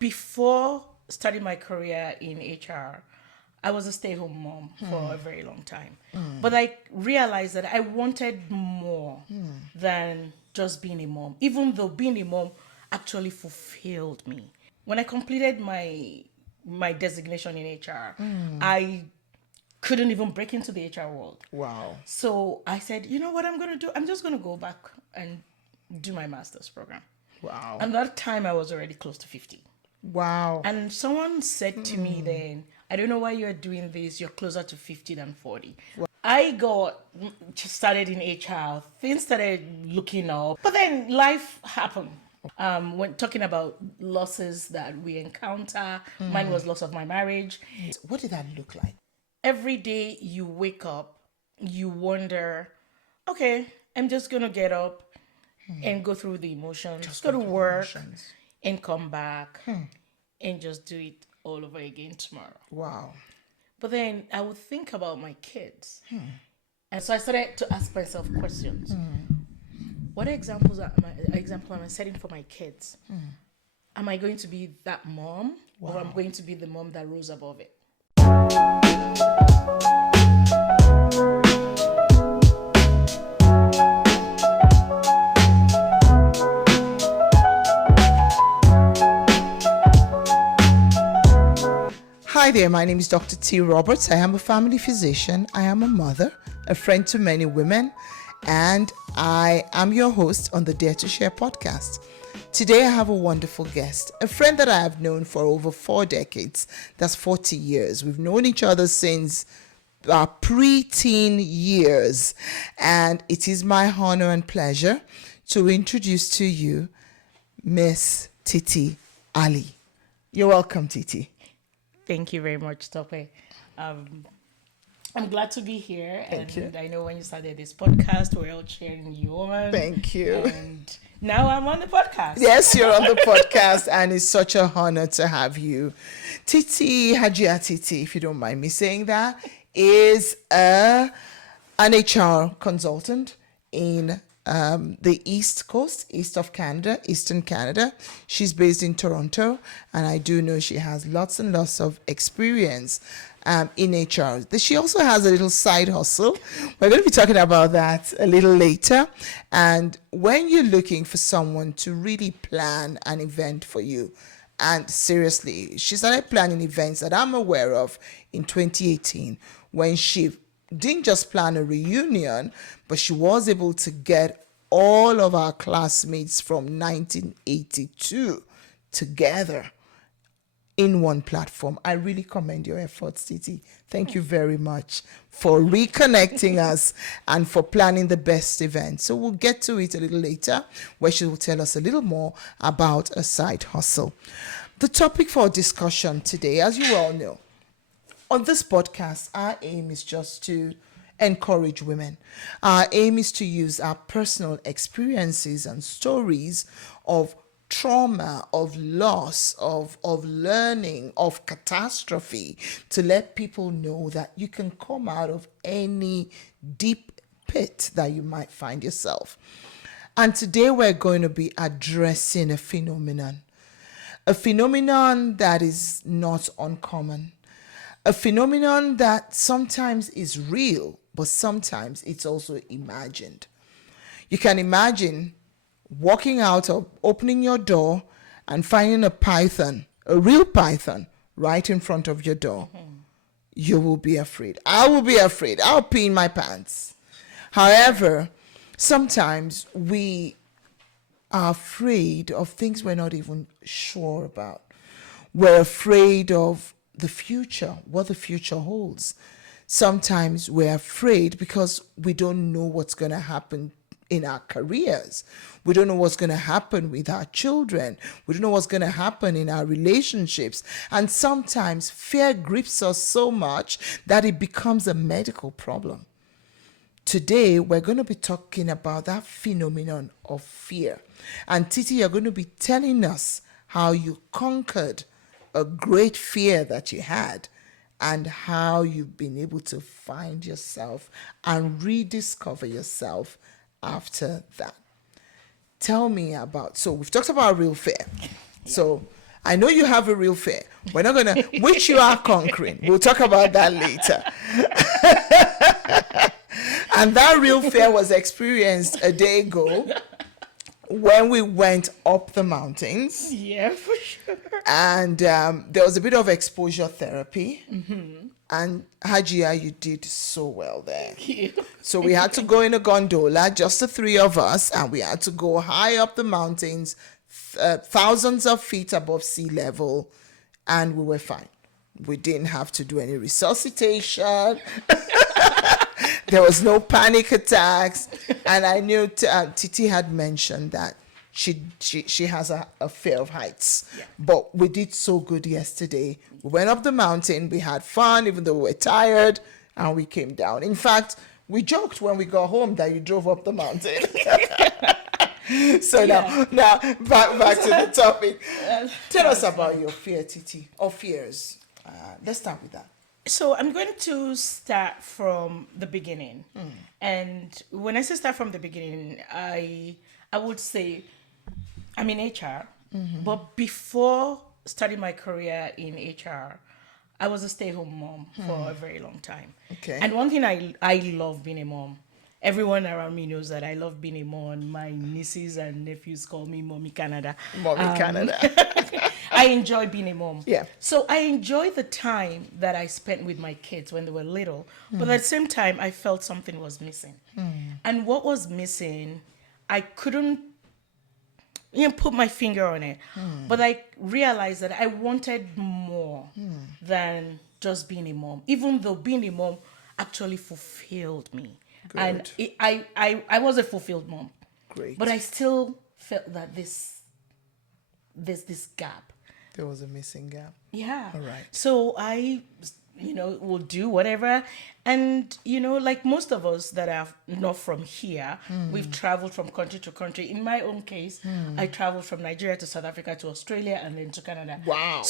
Before starting my career in HR, I was a stay-home mom for a very long time. But I realized that I wanted more than just being a mom, even though being a mom actually fulfilled me. When I completed my designation in HR, I couldn't even break into the HR world. Wow. So I said, you know what I'm going to do? I'm just going to go back and do my master's program. Wow. And that time I was already close to 50. Wow. And someone said to me then, I don't know why you're doing this. You're closer to 50 than 40. I just started in HR. Things started looking up. But then life happened. When talking about losses that we encounter, mine was loss of my marriage. What did that look like? Every day you wake up, you wonder, okay, I'm just going to get up and go through the emotions, just go to work and come back and just do it all over again tomorrow. Wow. But then I would think about my kids. And so I started to ask myself questions. What example am I setting for my kids? Am I going to be that mom or am I going to be the mom that rose above it? Hi there, my name is Dr. T. Roberts. I am a family physician. I am a mother, a friend to many women, and I am your host on the Dare to Share podcast. Today I have a wonderful guest, a friend that I have known for over 4 decades. That's 40 years. We've known each other since our pre-teen years, and it is my honor and pleasure to introduce to you Miss Titi Alli. You're welcome, Titi. Thank you very much, Tope. I'm glad to be here. Thank you. I know when you started this podcast, we're all cheering you on. Thank you. And now I'm on the podcast. Yes, you're on the podcast, and it's such a honor to have you. Titi, Hajia-Titi, if you don't mind me saying that, is an HR consultant in the East Coast, east of Canada, Eastern Canada. She's based in Toronto, and I do know she has lots and lots of experience in HR. She also has a little side hustle. We're going to be talking about that a little later. And when you're looking for someone to really plan an event for you, and seriously, she started planning events that I'm aware of in 2018 when she didn't just plan a reunion, but she was able to get all of our classmates from 1982 together in one platform. I really commend your efforts, Titi. Thank you very much for reconnecting us and for planning the best event. So we'll get to it a little later, where she will tell us a little more about a side hustle. The topic for discussion today, as you all know, on this podcast, our aim is just to encourage women. Our aim is to use our personal experiences and stories of trauma, of loss, of learning, of catastrophe, to let people know that you can come out of any deep pit that you might find yourself. And today we're going to be addressing a phenomenon that is not uncommon. A phenomenon that sometimes is real, but sometimes it's also imagined. You can imagine walking out or opening your door and finding a python, a real python, right in front of your door. You will be afraid. I will be afraid. I'll pee in my pants. However, sometimes we are afraid of things we're not even sure about. We're afraid of the future, what the future holds. Sometimes we're afraid because we don't know what's going to happen in our careers. We don't know what's going to happen with our children. We don't know what's going to happen in our relationships. And sometimes fear grips us so much that it becomes a medical problem. Today, we're going to be talking about that phenomenon of fear. And Titi, you're going to be telling us how you conquered a great fear that you had and how you've been able to find yourself and rediscover yourself after that. Tell me about, so we've talked about real fear. So I know you have a real fear. We're not going to, which you are conquering. We'll talk about that later. And that real fear was experienced a day ago when we went up the mountains. Yeah, for sure. And there was a bit of exposure therapy. And Hajia, you did so well there. Thank you. So we had to go in a gondola, just the three of us, and we had to go high up the mountains, thousands of feet above sea level, and we were fine. We didn't have to do any resuscitation. There was no panic attacks. And I knew Titi had mentioned that she has a fear of heights. Yeah. But we did so good yesterday. We went up the mountain. We had fun, even though we were tired, and we came down. In fact, we joked when we got home that you drove up the mountain. So Yeah. now back to the topic. Tell us about your fear, Titi, or fears. Let's start with that. So I'm going to start from the beginning. And when I say start from the beginning, I would say I'm in HR. But before starting my career in HR, I was a stay-home mom for a very long time. Okay. And one thing I love being a mom. Everyone around me knows that I love being a mom. My nieces and nephews call me Mommy Canada. Mommy Canada. I enjoy being a mom. Yeah. So I enjoy the time that I spent with my kids when they were little. But at the same time, I felt something was missing. And what was missing, I couldn't put my finger on it. But I realized that I wanted more than just being a mom, even though being a mom actually fulfilled me. Good. And I was a fulfilled mom. Great. But I still felt that there's this gap. There was a missing gap. Yeah. All right. So I, will do whatever. And, like most of us that are not from here, we've traveled from country to country. In my own case, I traveled from Nigeria to South Africa to Australia and then to Canada. Wow.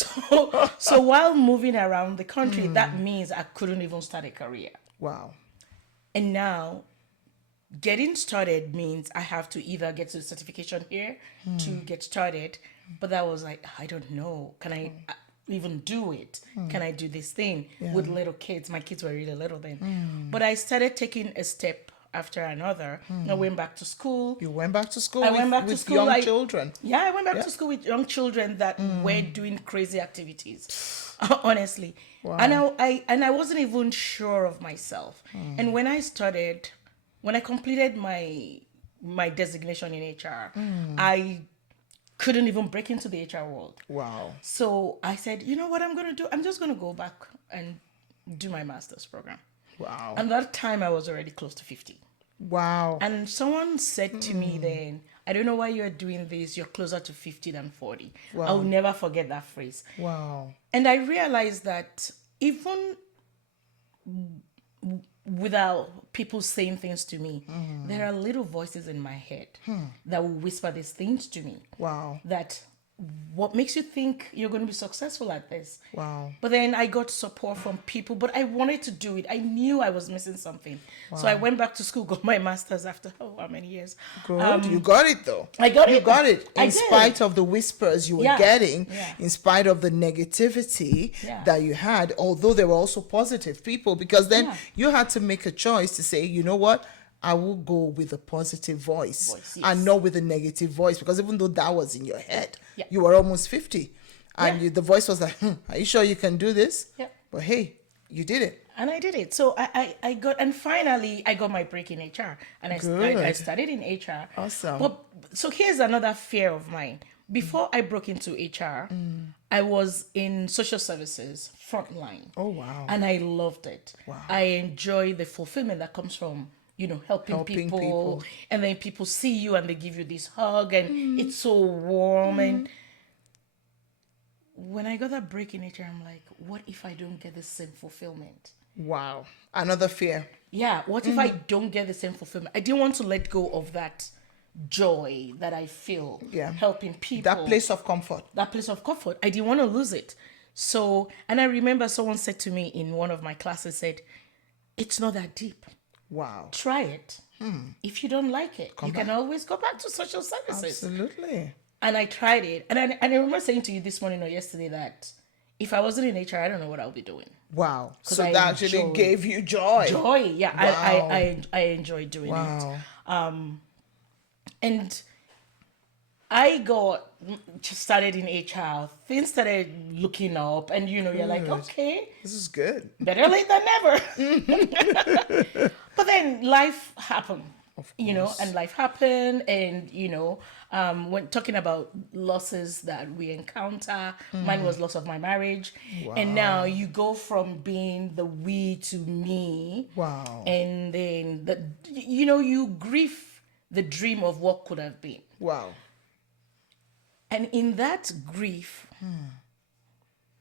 So while moving around the country, that means I couldn't even start a career. Wow. And now getting started means I have to either get to certification here to get started. But that was like, I don't know. Can I even do it? Can I do this thing with little kids? My kids were really little then. But I started taking a step after another. I went back to school. You went back to school with school, young children. Yeah, I went back to school with young children that were doing crazy activities. Honestly. Wow. And I wasn't even sure of myself. And when I completed my designation in HR, I couldn't even break into the HR world. Wow. So I said, you know what I'm going to do? I'm just going to go back and do my master's program. Wow. And that time I was already close to 50. Wow. And someone said to me then, I don't know why you're doing this. You're closer to 50 than 40. Wow. I'll never forget that phrase. Wow. And I realized that even without people saying things to me, there are little voices in my head that will whisper these things to me. Wow. That what makes you think you're going to be successful at this? Wow. But then I got support from people, but I wanted to do it. I knew I was missing something. Wow. So I went back to school, got my master's after how many years? Good. You got it though. I got it. You got it. I In did. spite of the whispers you were getting, Yeah. in spite of the negativity Yeah. that you had, although there were also positive people, because then Yeah. you had to make a choice to say, you know what? I will go with a positive voice Yes. and not with a negative voice, because even though that was in your head, Yeah. you were almost 50 and Yeah. the voice was like, are you sure you can do this? Yeah. But hey, you did it. And I did it. So I got, and finally I got my break in HR, and I Good. studied in HR. Awesome. But so here's another fear of mine. Before I broke into HR, I was in social services frontline. Oh, wow. And I loved it. Wow. I enjoy the fulfillment that comes from helping people, and then people see you and they give you this hug, and it's so warm. And when I got that break in HR, I'm like, what if I don't get the same fulfillment? Wow. Another fear. Yeah, what if I don't get the same fulfillment? I didn't want to let go of that joy that I feel helping people. That place of comfort. That place of comfort. I didn't want to lose it. So, and I remember someone said to me in one of my classes, said, it's not that deep. Wow. Try it. If you don't like it, you can always go back to social services. Absolutely. And I tried it. And I remember saying to you this morning or yesterday that if I wasn't in HR, I don't know what I'll be doing. Wow. 'Cause So I that actually enjoy- gave you joy. Joy, yeah. Wow. I enjoy doing it. Wow. And I just started in HR. Things started looking up, and you're like, okay, This is good. better late than never. But then life happened, and life happened, and when talking about losses that we encounter, mine was loss of my marriage, and now you go from being the we to me. Wow. And then you grieve the dream of what could have been. Wow. And in that grief,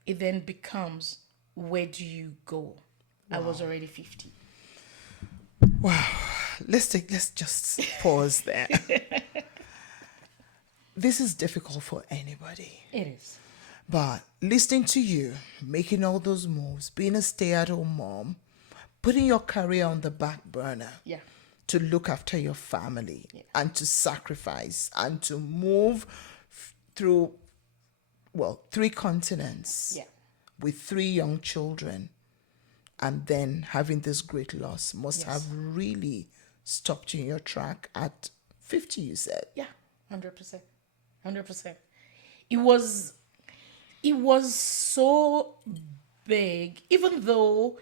it then becomes, where do you go? I was already 50. Wow. Let's just pause there. This is difficult for anybody. It is. But listening to you, making all those moves, being a stay-at-home mom, putting your career on the back burner. Yeah. To look after your family and to sacrifice and to move through, 3 continents with 3 young children, and then having this great loss must have really stopped you in your track at 50, you said. Yeah, 100%. 100%. It was so big, even though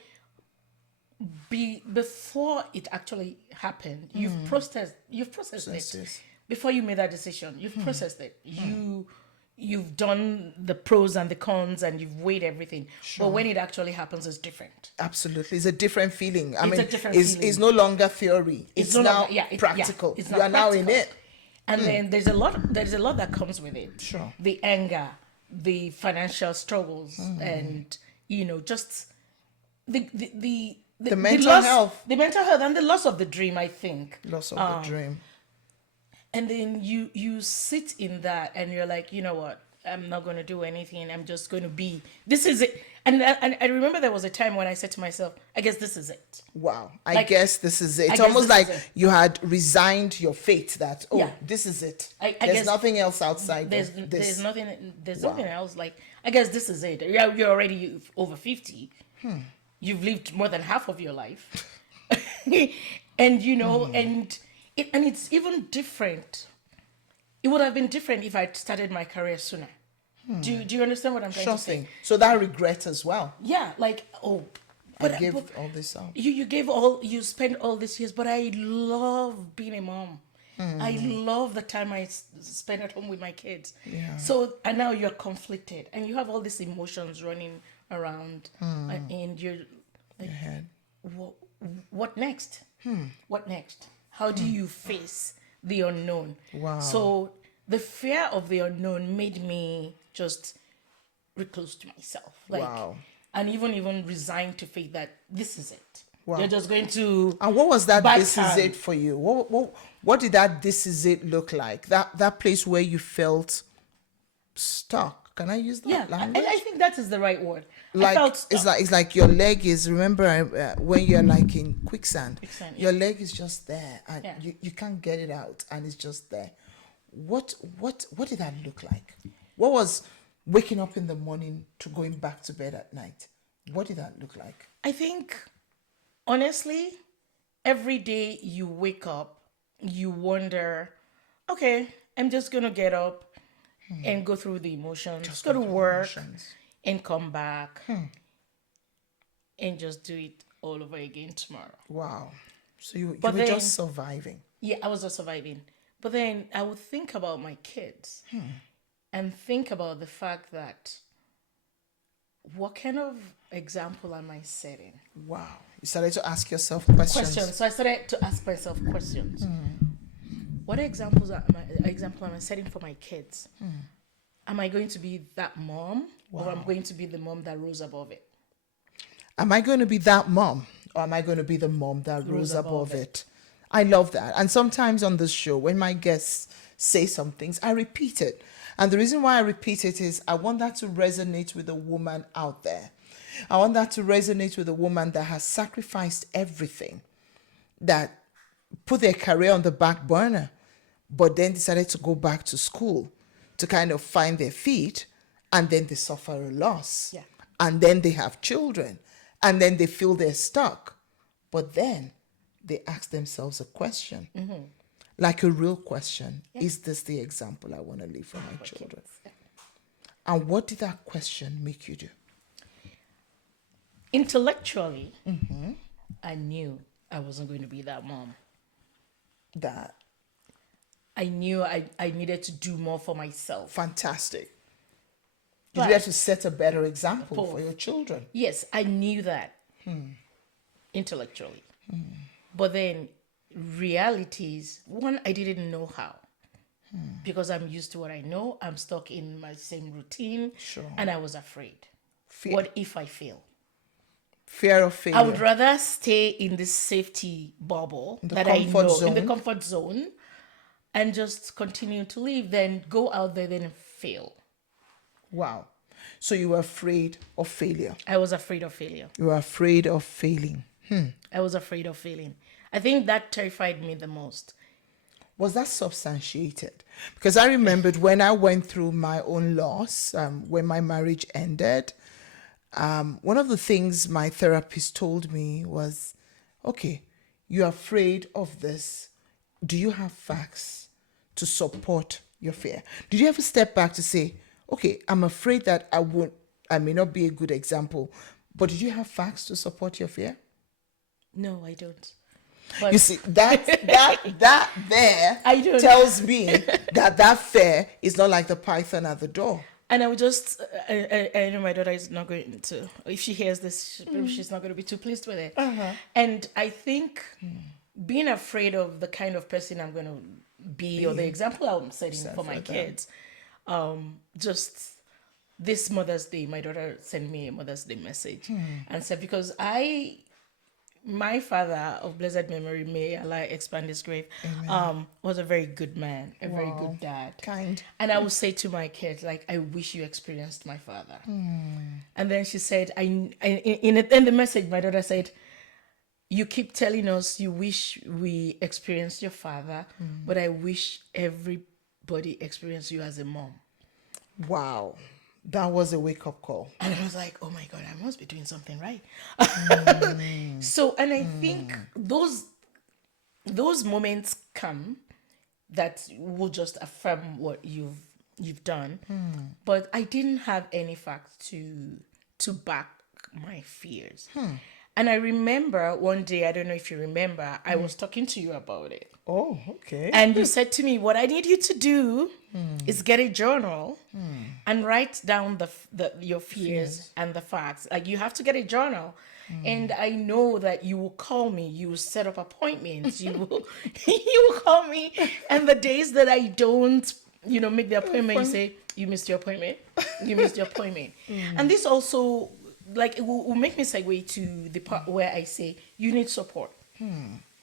before it actually happened, you've processed it. Before you made that decision, you've processed it. You've done the pros and the cons, and you've weighed everything. Sure. But when it actually happens, it's different. Absolutely. It's a different feeling. Feeling. It's no longer theory. It's no now longer, practical. It's you are now in it. And then there's a lot that comes with it. Sure. The anger, the financial struggles, and just the mental health. The mental health and the loss of the dream, I think. Loss of the dream. And then you sit in that, and you're like, you know what? I'm not going to do anything. I'm just going to be. This is it. And I remember there was a time when I said to myself, I guess this is it. Wow. I guess this is it. It's almost like you had resigned your fate that, this is it. There's nothing else outside There's this. nothing else. Like, I guess this is it. You're already over 50. You've lived more than half of your life. And, and it's even different. It would have been different if I'd started my career sooner. Do you understand what I'm trying to say? Thing. So that regret as well. Yeah, like, but I gave all this up. You spent all these years, but I love being a mom. I love the time I spend at home with my kids. Yeah. So, and now you're conflicted, and you have all these emotions running around, and you're like, your head. What next? What next? How do you face the unknown? Wow. So the fear of the unknown made me just recluse to myself. Wow. And even resigned to fate that this is it. Wow. You're just going to. And what was that this is it for you? What did that this is it look like? That place where you felt stuck. Can I use that language? I think that is the right word. Like, I felt stuck. it's like your leg is, remember when you're like in quicksand, your yeah. leg is just there and you can't get it out and it's just there. What did that look like? What was waking up in the morning to going back to bed at night? What did that look like? I think, honestly, every day you wake up, you wonder, okay, I'm just going to get up and go through the emotions, just go to work and come back and just do it all over again tomorrow. Wow. So you were just surviving. Yeah, I was just surviving. But then I would think about my kids and think about the fact that what kind of example am I setting? Wow. You started to ask yourself questions. So I started to ask myself questions. What example am I setting for my kids? Am I going to be that mom, or am I going to be the mom that rose above it? Am I going to be that mom, or am I going to be the mom that rose above it? I love that. And sometimes on this show, when my guests say some things, I repeat it. And the reason why I repeat it is I want that to resonate with a woman out there. I want that to resonate with a woman that has sacrificed everything, that put their career on the back burner, but then decided to go back to school to kind of find their feet, and then they suffer a loss. Yeah. And then they have children, and then they feel they're stuck. But then they ask themselves a question, like a real question. Yeah. Is this the example I want to leave for my children? Yeah. And what did that question make you do? Intellectually, I knew I wasn't going to be that mom. That. I knew I needed to do more for myself. Fantastic. You have to set a better example for your children. Yes, I knew that intellectually. But then realities, one, I didn't know how. Because I'm used to what I know. I'm stuck in my same routine. Sure. And I was afraid. Fear. What if I fail? Fear of failure. I would rather stay in this safety bubble that I know, in the comfort zone, and just continue to live than go out there then fail. Wow. So you were afraid of failure. I was afraid of failure. You were afraid of failing. I was afraid of failing. I think that terrified me the most. Was that substantiated? Because I remembered when I went through my own loss, when my marriage ended, one of the things my therapist told me was, okay, you're afraid of this. Do you have facts to support your fear? Did you ever step back to say, okay, I'm afraid that I may not be a good example, but did you have facts to support your fear? No, I don't. But you see, that there I don't. tells me that fear is not like the python at the door. And I would just, I know my daughter is not going to, if she hears this, she's not going to be too pleased with it. And I think being afraid of the kind of person I'm going to be or the example I'm setting for my kids, just this Mother's Day, my daughter sent me a Mother's Day message and said, because my father of blessed memory, may Allah expand his grave, was a very good man, a very good dad. Kind. And I would say to my kids, like, I wish you experienced my father. And then she said, in the message, my daughter said, you keep telling us you wish we experienced your father, but I wish everybody experienced you as a mom. Wow. That was a wake-up call. And I was like, oh my God, I must be doing something right. So, and I think those moments come that will just affirm what you've done. But I didn't have any facts to back my fears. And I remember one day, I don't know if you remember, I was talking to you about it. Oh, okay. And you said to me, what I need you to do is get a journal and write down your fears and the facts. Like, you have to get a journal. And I know that you will call me. You will set up appointments. You will call me. And the days that I don't, make the appointment, you say, you missed your appointment. You missed your appointment. And this also, like, it will make me segue to the part where I say, you need support.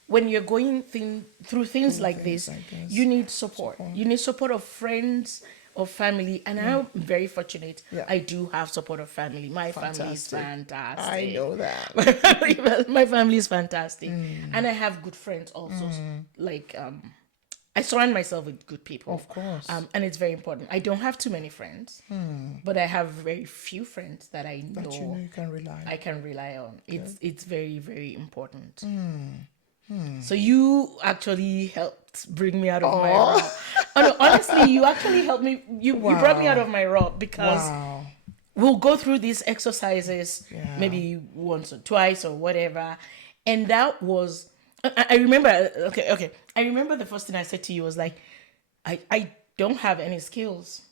When you're going through things like this, you need support. You need support of friends, of family. And I'm very fortunate. Yeah. I do have support of family. My family is fantastic. I know that. My family is fantastic. And I have good friends also. Like, I surround myself with good people. Of course. And it's very important. I don't have too many friends, but I have very few friends that I know, you can rely on. I can rely on. It's very, very important. So you actually helped bring me out of my rut. Oh, no, honestly, you actually helped me. You brought me out of my rut because we'll go through these exercises maybe once or twice or whatever. And that was, I remember, okay. I remember the first thing I said to you was like, I don't have any skills.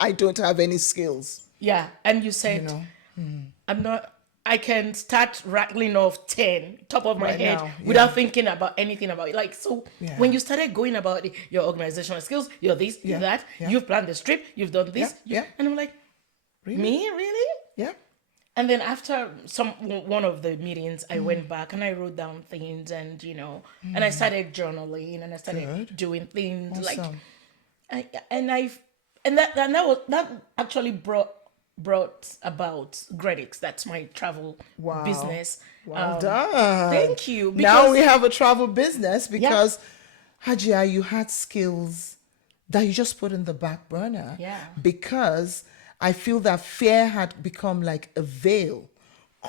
I don't have any skills. Yeah. And you said, I can start rattling off 10 top of my head without thinking about anything about it. Like, so when you started going about your organizational skills, you're this, you're that, you've planned this trip, you've done this. And I'm like, really? Me? Really? Yeah. And then after one of the meetings, I went back and I wrote down things and, and I started journaling and I started doing things awesome. that actually brought about Gredix. That's my travel business. Well done. Thank you. Now we have a travel business because Hajia, you had skills that you just put in the back burner. Yeah. Because I feel that fear had become like a veil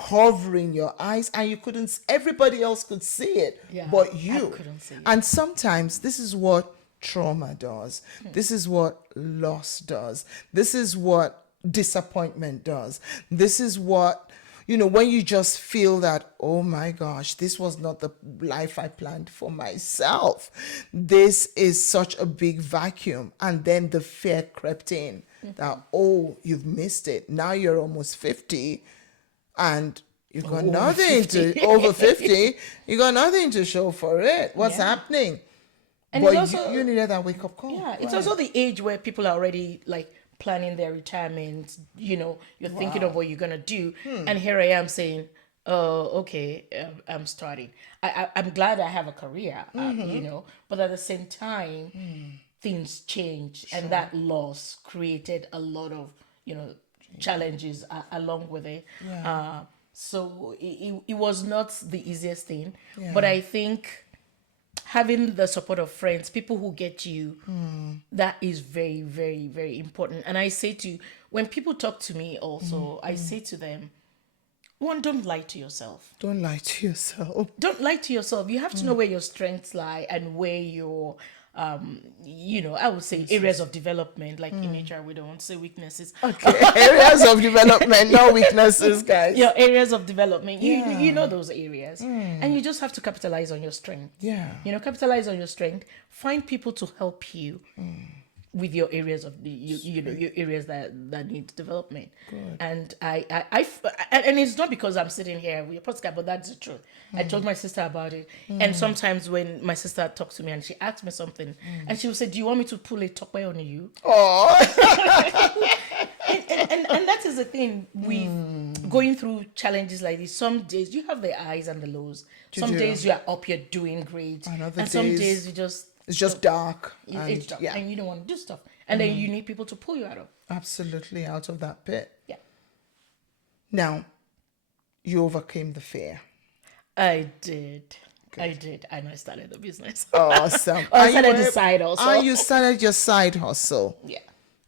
covering your eyes, and you couldn't, everybody else could see it, Yeah, but you. I couldn't see it. And sometimes this is what trauma does. This is what loss does. This is what disappointment does. This is what, when you just feel that, oh my gosh, this was not the life I planned for myself. This is such a big vacuum. And then the fear crept in that, oh, you've missed it. Now you're almost 50 and you've got nothing to, over 50, you got nothing to show for it. What's happening? And but it's also, you needed that wake up call. Yeah, it's also the age where people are already like planning their retirement. You're thinking of what you're gonna do, and here I am saying, "Oh, okay, I'm starting." I'm glad I have a career, but at the same time, things change, and that loss created a lot of challenges along with it. Yeah. So it was not the easiest thing, Yeah. but I think having the support of friends, people who get you, that is very, very, very important. And I say when people talk to me also, I say to them, one, don't lie to yourself. Don't lie to yourself. Don't lie to yourself. You have to know where your strengths lie and where your, I would say areas of development, like in HR, we don't want to say weaknesses. Okay, areas of development, no weaknesses, guys. Your areas of development, you know those areas, and you just have to capitalize on your strength. Yeah. Capitalize on your strength. Find people to help you with your areas of your areas that need development. Good. And and it's not because I'm sitting here with a podcast, but that's the truth. I told my sister about it, and sometimes when my sister talks to me and she asks me something, and she will say, "Do you want me to pull a talk on you?" Oh. and that is the thing with going through challenges like this. Some days you have the highs and the lows. Some days you are up, you're doing great, and some days you just it's just dark. It's dark, and you don't want to do stuff, and then you need people to pull you out of. Absolutely, out of that pit. Yeah. Now, you overcame the fear. I did. Good. I did, and I started the business. Awesome. I started the side hustle. And you started your side hustle. Yeah.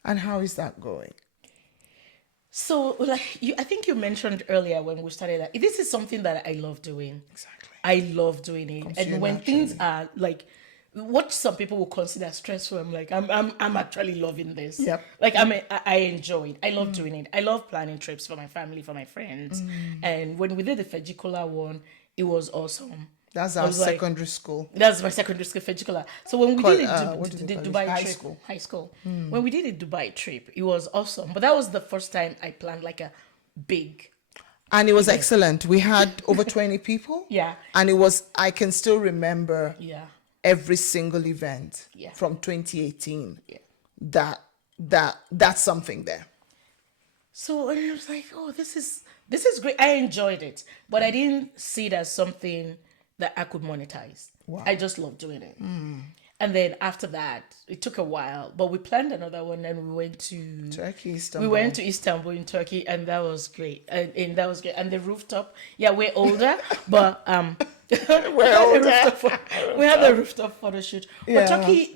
And how is that going? So, I think you mentioned earlier when we started that this is something that I love doing. Exactly. I love doing it, and when things are like what some people will consider stressful, I'm like, I'm actually loving this. Yep. Like I enjoy it. I love doing it. I love planning trips for my family, for my friends, and when we did the Fejikola one, it was awesome. That's our secondary school. That's my secondary school, Fejikola. So when we did the Dubai high trip, school. high school, when we did the Dubai trip, it was awesome. But that was the first time I planned like a big. And it was excellent. We had over 20 people. Yeah. And I can still remember every single event from 2018. Yeah. That's something there. So and I was like, oh, this is great. I enjoyed it, but I didn't see it as something that I could monetize. Wow. I just loved doing it. And then after that, it took a while, but we planned another one and we went to Turkey, Istanbul. We went to Istanbul in Turkey, and that was great. And that was great. And the rooftop, we're older, but we're older. We had the rooftop photo shoot. But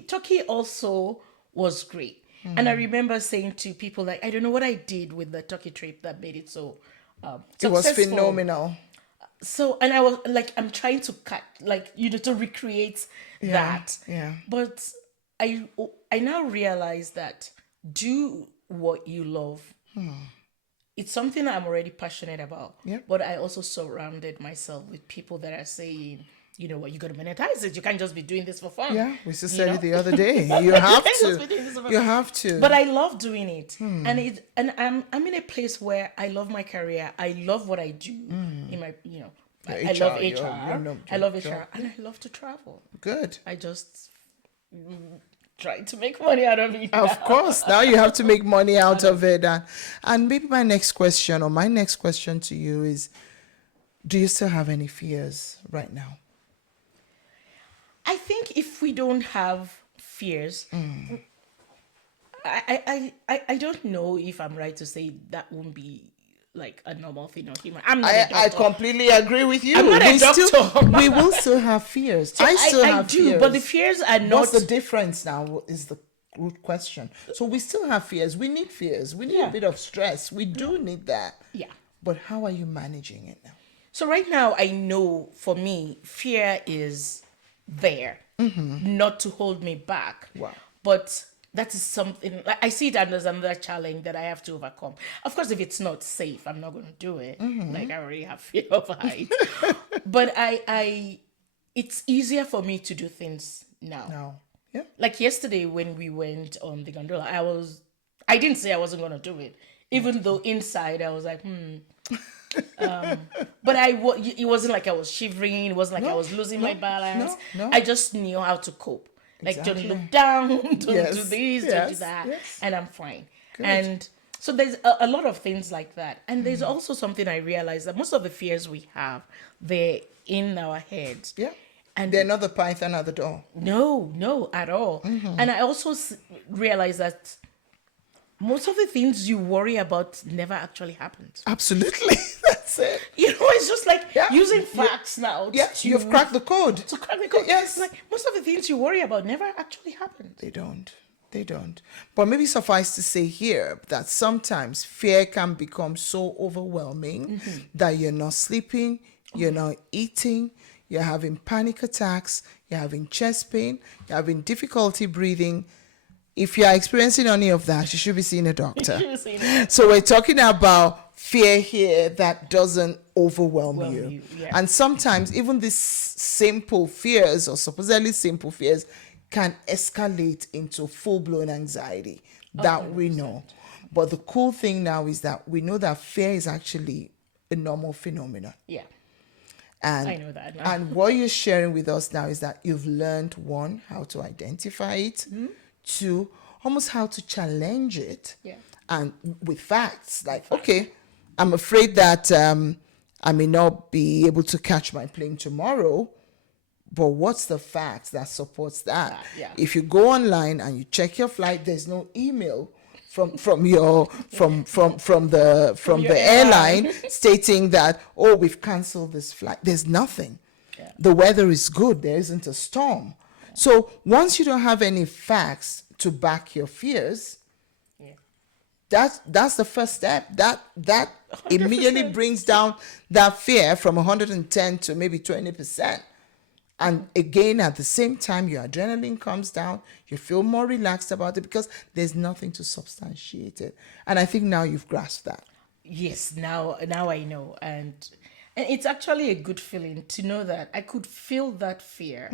Turkey also was great. And I remember saying to people like, I don't know what I did with the Turkey trip that made it so successful. It was phenomenal. So, and I was like, I'm trying to to recreate that. Yeah. But I now realize that do what you love. It's something I'm already passionate about. Yeah. But I also surrounded myself with people that are saying, you know what, you got to monetize it. You can't just be doing this for fun. Yeah, we just said it the other day. You have to. You have to. But I love doing it, and I'm in a place where I love my career. I love what I do in my I love HR. I love HR, and I love to travel. Good. I just try to make money out of it. Of course, now you have to make money out of it, and maybe my next question to you is, do you still have any fears right now? I think if we don't have fears, I don't know if I'm right to say that won't be like a normal thing or human. I'm not a doctor. I completely agree with you. I'm not a doctor. We will still have fears. I still have fears. but the fears are not. What's the difference now? Is the root question. So we still have fears. We need fears. We need a bit of stress. We do need that. Yeah. But how are you managing it now? So right now, I know for me, fear is there, not to hold me back. Wow. But that is something, like, I see it as another challenge that I have to overcome. Of course, if it's not safe, I'm not going to do it. Like, I already have fear of heights. But it's easier for me to do things now. No. Yeah. Like yesterday when we went on the gondola, I didn't say I wasn't going to do it. Even though inside I was like, but it wasn't like I was shivering. It wasn't like I was losing my balance. No. I just knew how to cope. Like, Exactly. don't look down, don't do this, don't Yes. do that. Yes. And I'm fine. Good. And so there's a lot of things like that. And there's also something I realized that most of the fears we have, they're in our heads. Yeah. And They're not the python at the door. no, at all. And I also realized that most of the things you worry about never actually happened. Absolutely. That's it. It's just like Yeah. using facts now. Yes, you've cracked the code. To crack the code. Yes. Like, most of the things you worry about never actually happened. They don't. They don't. But maybe suffice to say here that sometimes fear can become so overwhelming that you're not sleeping, you're not eating, you're having panic attacks, you're having chest pain, you're having difficulty breathing. If you're experiencing any of that, you should be seeing a doctor. So we're talking about fear here that doesn't overwhelm you. Yeah. And sometimes even these simple fears or supposedly simple fears can escalate into full-blown anxiety. That we know. But the cool thing now is that we know that fear is actually a normal phenomenon. Yeah. And, I know that now. And what you're sharing with us now is that you've learned, one, how to identify it, two, almost how to challenge it. Yeah. And with facts, like, okay, I'm afraid that I may not be able to catch my plane tomorrow, but what's the fact that supports that? Yeah. If you go online and you check your flight, there's no email from the airline stating that, oh, we've canceled this flight. There's nothing. Yeah. The weather is good. There isn't a storm. So once you don't have any facts to back your fears, that's the first step. That 100%. Immediately brings down that fear from 110 to maybe 20%. And again, at the same time, your adrenaline comes down. You feel more relaxed about it because there's nothing to substantiate it. And I think now you've grasped that. Yes, now I know. And it's actually a good feeling to know that I could feel that fear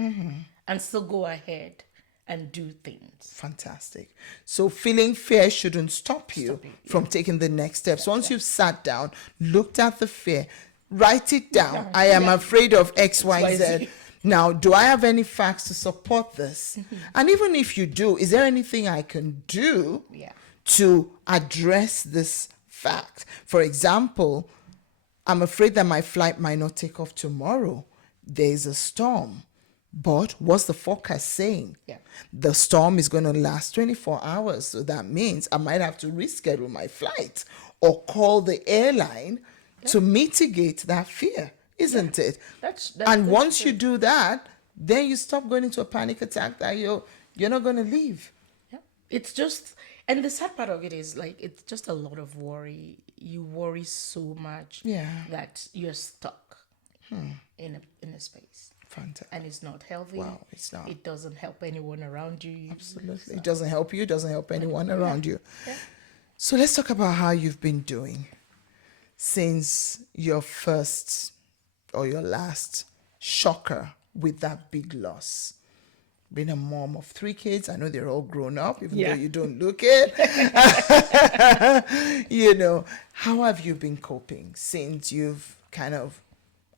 and still go ahead and do things. Fantastic. So feeling fear shouldn't stop you from taking the next steps. Once you've sat down, looked at the fear, write it down. I am afraid of X, Y, Z. Now, do I have any facts to support this? And even if you do, is there anything I can do to address this fact? For example, I'm afraid that my flight might not take off tomorrow. There's a storm. But what's the forecast saying? Yeah. The storm is going to last 24 hours. So that means I might have to reschedule my flight or call the airline to mitigate that fear, isn't it? That's once you do that, then you stop going into a panic attack that you're not going to leave. Yeah. It's just, and the sad part of it is, like, it's just a lot of worry. You worry so much that you're stuck in a space. Fantastic. And it's not healthy. Wow, it's not. It doesn't help anyone around you. Absolutely. So. It doesn't help you. It doesn't help anyone around you. Yeah. So let's talk about how you've been doing since your first or your last shocker with that big loss. Being a mom of 3 kids, I know they're all grown up, even though you don't look it. How have you been coping since you've kind of,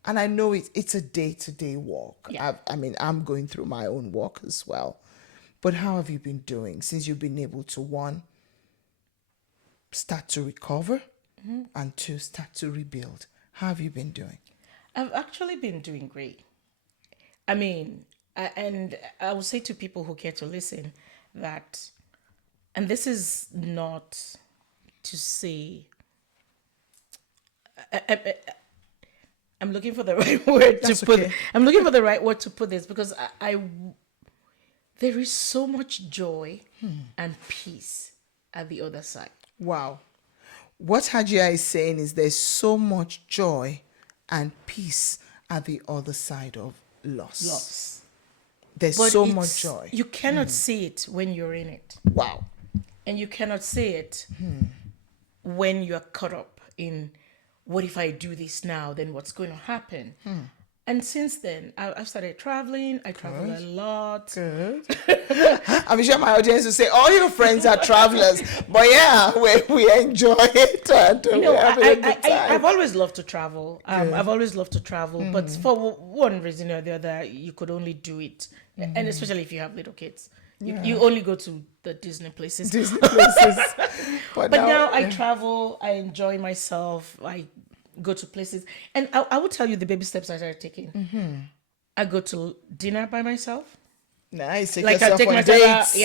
and I know it's a day-to-day walk. Yeah. I'm going through my own walk as well. But how have you been doing since you've been able to, one, start to recover, and two, start to rebuild? How have you been doing? I've actually been doing great. I mean, and I will say to people who care to listen that, and this is not to say, I'm looking for the right word to put. Okay. I'm looking for the right word to put this because there is so much joy and peace at the other side. Wow. What Hajia is saying is there's so much joy and peace at the other side of loss. There's But so much joy. you cannot see it when you're in it. Wow. And you cannot see it when you're caught up in, what if I do this now, then what's going to happen? And since then, I've started traveling. I travel a lot. Good. I'm sure my audience will say, all your friends are travelers. But yeah, we enjoy it. And we're having a good time. I've always loved to travel. I've always loved to travel. But for one reason or the other, you could only do it. And especially if you have little kids. You only go to the Disney places. But now I travel. I enjoy myself. I go to places. And I will tell you the baby steps I started taking. I go to dinner by myself. Nice. Take Like I yourself take on myself dates.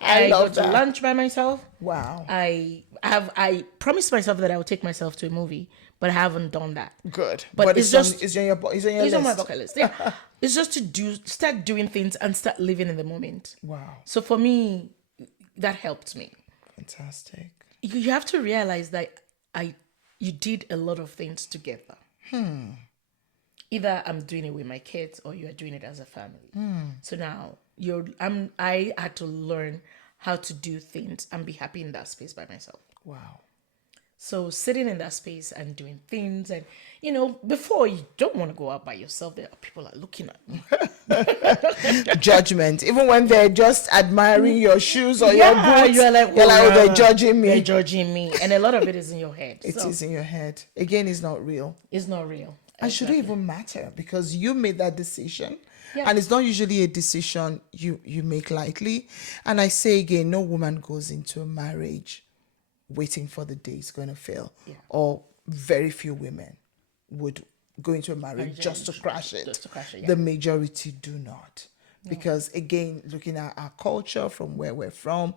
I go love to that. lunch by myself. Wow. I promised myself that I would take myself to a movie, but I haven't done that. Good. But it's just it's on your it's on my list. bucket list. Yeah. It's just to start doing things and start living in the moment. Wow. So for me, that helped me. Fantastic. You have to realize that you did a lot of things together. Either I'm doing it with my kids or you are doing it as a family. So now I had to learn how to do things and be happy in that space by myself. Wow. So sitting in that space and doing things, and before, you don't want to go out by yourself. There are people are looking at you. Judgment. Even when they're just admiring your shoes or your boots, you're like, oh, they're judging me. They're judging me, and a lot of it is in your head. It is in your head. Again, it's not real. It's not real. And shouldn't even matter because you made that decision. Yeah. And it's not usually a decision you make lightly. And I say again, no woman goes into a marriage waiting for the day it's going to fail. Yeah. Or very few women would go into a marriage just to crash it. Just to crash it, yeah. The majority do not. Because again, looking at our culture from where we're from,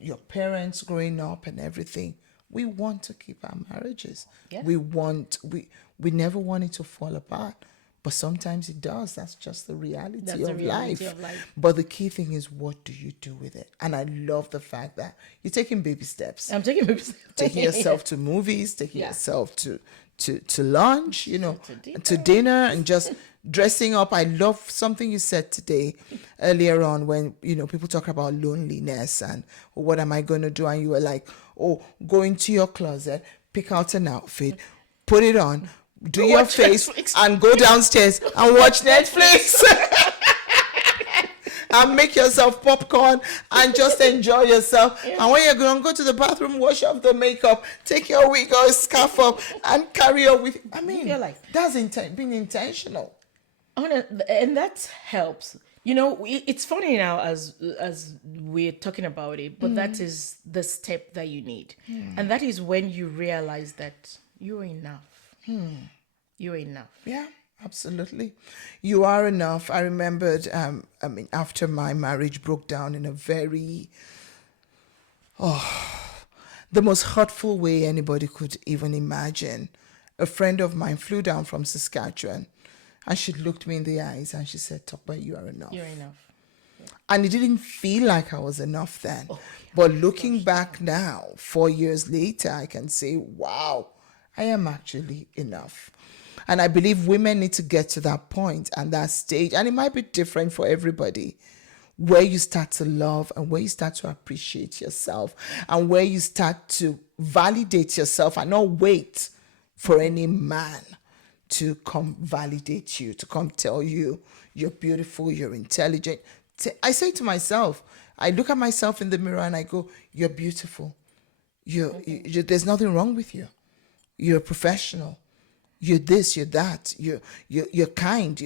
your parents growing up and everything, we want to keep our marriages. Yeah. We never want it to fall apart. But sometimes it does. That's just the reality of life. But the key thing is, what do you do with it? And I love the fact that you're taking baby steps. I'm taking baby steps. Taking yourself to movies, taking yourself to lunch, to dinner. dinner, and just dressing up. I love something you said today earlier on when people talk about loneliness and what am I going to do, and you were like, go into your closet, pick out an outfit, put it on, do your face, Netflix. and go downstairs and watch Netflix. And make yourself popcorn and just enjoy yourself. Yeah. And when you're going to go to the bathroom, wash off the makeup, take your wig or scarf off, and carry on with. Your life. That's being intentional. And that helps. It's funny now as we're talking about it, but that is the step that you need, and that is when you realize that you're enough. You're enough. Yeah. Absolutely. You are enough. I remembered, after my marriage broke down in a very, the most hurtful way anybody could even imagine. A friend of mine flew down from Saskatchewan and she looked me in the eyes and she said, Tokba, you are enough. You're enough. Yeah. And it didn't feel like I was enough then. But looking back now, 4 years later, I can say, wow, I am actually enough. And I believe women need to get to that point and that stage. And it might be different for everybody, where you start to love and where you start to appreciate yourself and where you start to validate yourself and not wait for any man to come validate you, to come tell you you're beautiful, you're intelligent. I say to myself, I look at myself in the mirror and I go, you're beautiful. There's nothing wrong with you. You're a professional. You're this, you're that, you're kind,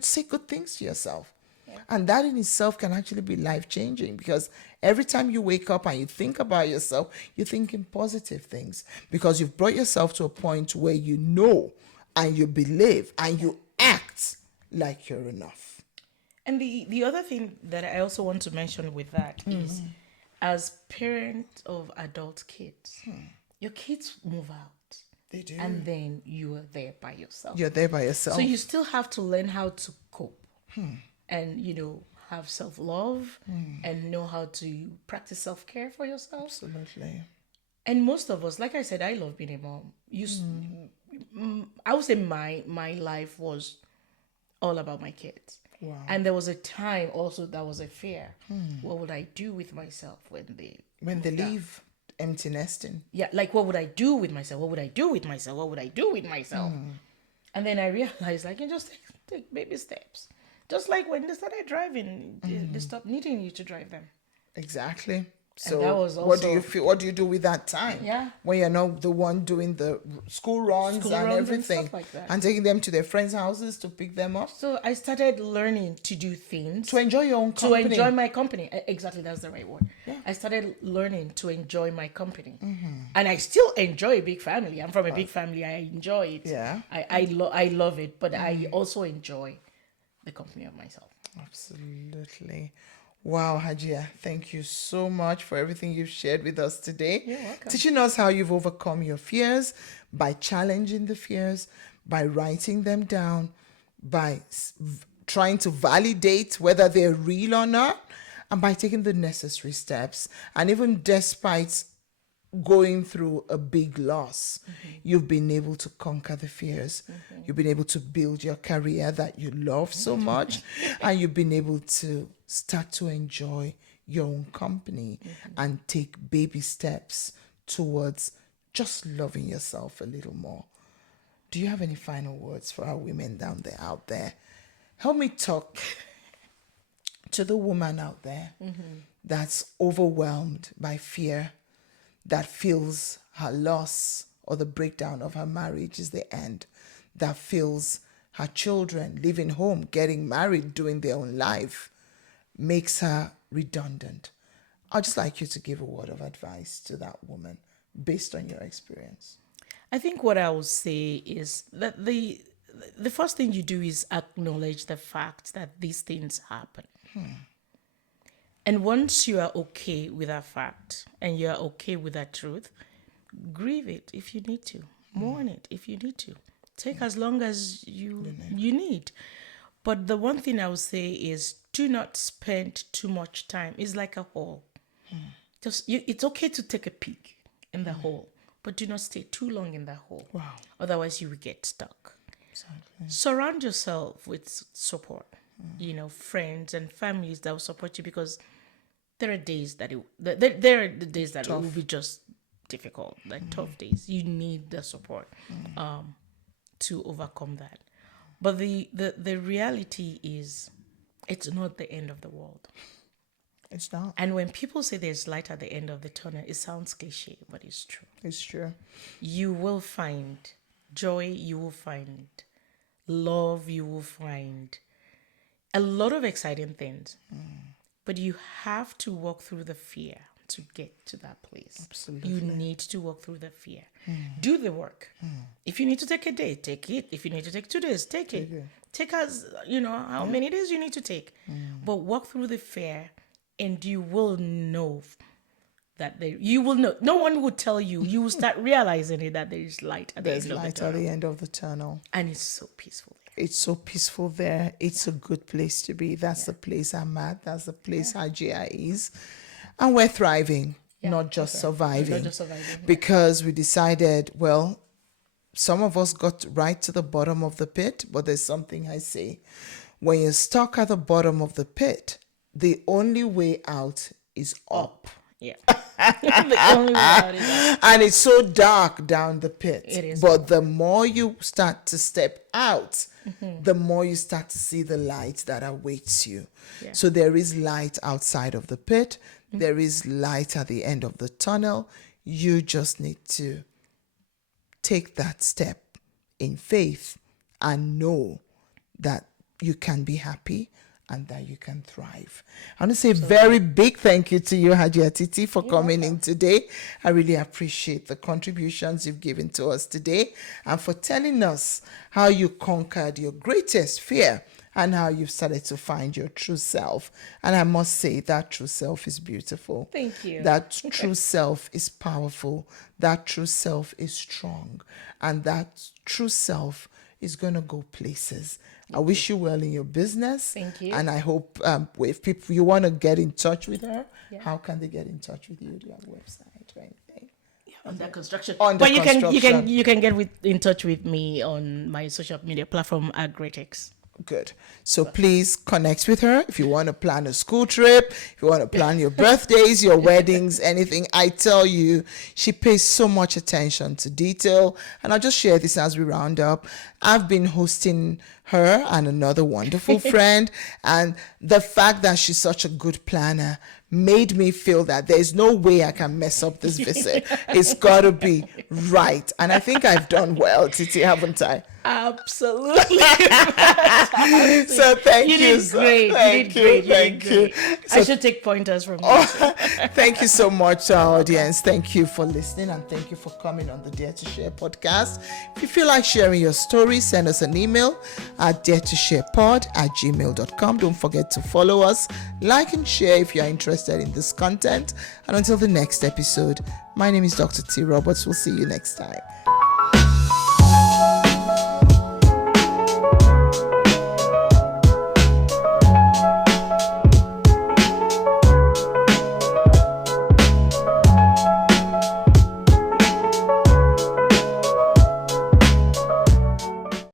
say good things to yourself. Yeah. And that in itself can actually be life-changing because every time you wake up and you think about yourself, you're thinking positive things because you've brought yourself to a point where you know and you believe and you act like you're enough. And the other thing that I also want to mention with that is, as parents of adult kids, your kids move out. They do. And then you are there by yourself. You're there by yourself. So you still have to learn how to cope and, have self-love and know how to practice self-care for yourself. Absolutely. And most of us, like I said, I love being a mom. I would say my life was all about my kids. Wow. And there was a time also that was a fear. What would I do with myself when they leave empty nesting? Yeah, like what would I do with myself? What would I do with myself? What would I do with myself? And then I realized I can just take baby steps. Just like when they started driving, they stopped needing you to drive them. Exactly. And So that was what do also- you feel? What do you do with that time? Yeah. When you're not the one doing the school runs and and everything, stuff like that. and taking them to their friends' houses to pick them up, So I started learning to do things. to enjoy your own To company. enjoy my company. Exactly, that's the right word. I started learning to enjoy my company. And I still enjoy a big family. I'm from a big family. I enjoy it. Yeah. I love it, but I also enjoy the company of myself. Absolutely. Wow, Hajia, thank you so much for everything you've shared with us today. You're welcome. Teaching us how you've overcome your fears by challenging the fears, by writing them down, by trying to validate whether they're real or not, and by taking the necessary steps. And even despite going through a big loss, you've been able to conquer the fears. You've been able to build your career that you love so much, and you've been able to start to enjoy your own company and take baby steps towards just loving yourself a little more. Do you have any final words for our women out there? Help me talk to the woman out there that's overwhelmed by fear, that feels her loss or the breakdown of her marriage is the end, that feels her children leaving home, getting married, doing their own life, makes her redundant. I'd just like you to give a word of advice to that woman based on your experience. I think what I would say is that the first thing you do is acknowledge the fact that these things happen. And once you are okay with that fact and you are okay with that truth, grieve it if you need to, mourn it if you need to, take as long as you need. But the one thing I would say is do not spend too much time. It's like a hole. It's okay to take a peek in the hole, but do not stay too long in that hole. Wow. Otherwise, you will get stuck. Exactly. Surround yourself with support, friends and families that will support you, because there are days that there are the days that it will be just difficult, like tough days. You need the support to overcome that. But the reality is, it's not the end of the world. It's not. And when people say there's light at the end of the tunnel, it sounds cliche, but it's true. It's true. You will find joy, you will find love, you will find a lot of exciting things. But you have to walk through the fear to get to that place. Absolutely. You need to walk through the fear. Do the work. If you need to take a day, take it. If you need to take 2 days, take it. Take as, how many days you need to take. But walk through the fear, and you will know that you will know. No one will tell you. You will start realizing it, that there is light at the end of the tunnel. There's light at the end of the tunnel. And it's so peaceful there. It's so peaceful there. It's a good place to be. That's the place I'm at. That's the place Hajia is. And we're thriving, not just surviving. Not just surviving. Because we decided, well, some of us got right to the bottom of the pit, but there's something I say. When you're stuck at the bottom of the pit, the only way out is up. Yeah. The only way out is up. And it's so dark down the pit. It is. But the more you start to step out, the more you start to see the light that awaits you. Yeah. So there is light outside of the pit. There is light at the end of the tunnel. You just need to take that step in faith and know that you can be happy and that you can thrive. I want to say a very big thank you to you, Hajia-Titi, for coming in today. I really appreciate the contributions you've given to us today and for telling us how you conquered your greatest fear and how you've started to find your true self. And I must say that true self is beautiful. Thank you. That true self is powerful. That true self is strong. And that true self is going to go places. I wish you well in your business. Thank you. And I hope if people you want to get in touch with her, how can they get in touch with you? Do you have a website or anything? Under construction. Under But construction. you can get in touch with me on my social media platform at Greatex. Good. So please connect with her if you want to plan a school trip, if you want to plan your birthdays, your weddings, anything. I tell you, she pays so much attention to detail. And I'll just share this as we round up. I've been hosting her and another wonderful friend, and the fact that she's such a good planner made me feel that there's no way I can mess up this visit. It's got to be right. And I think I've done well, Titi, haven't I? Absolutely. So thank you. Did great. Thank you. Thank you. I should take pointers from you. Thank you so much to our audience. Thank you for listening, and thank you for coming on the Dare to Share podcast. If you feel like sharing your story, send us an email at daretosharepod@gmail.com. Don't forget to follow us, like and share if you're interested in this content. And until the next episode, my name is Dr. T. Roberts. We'll see you next time.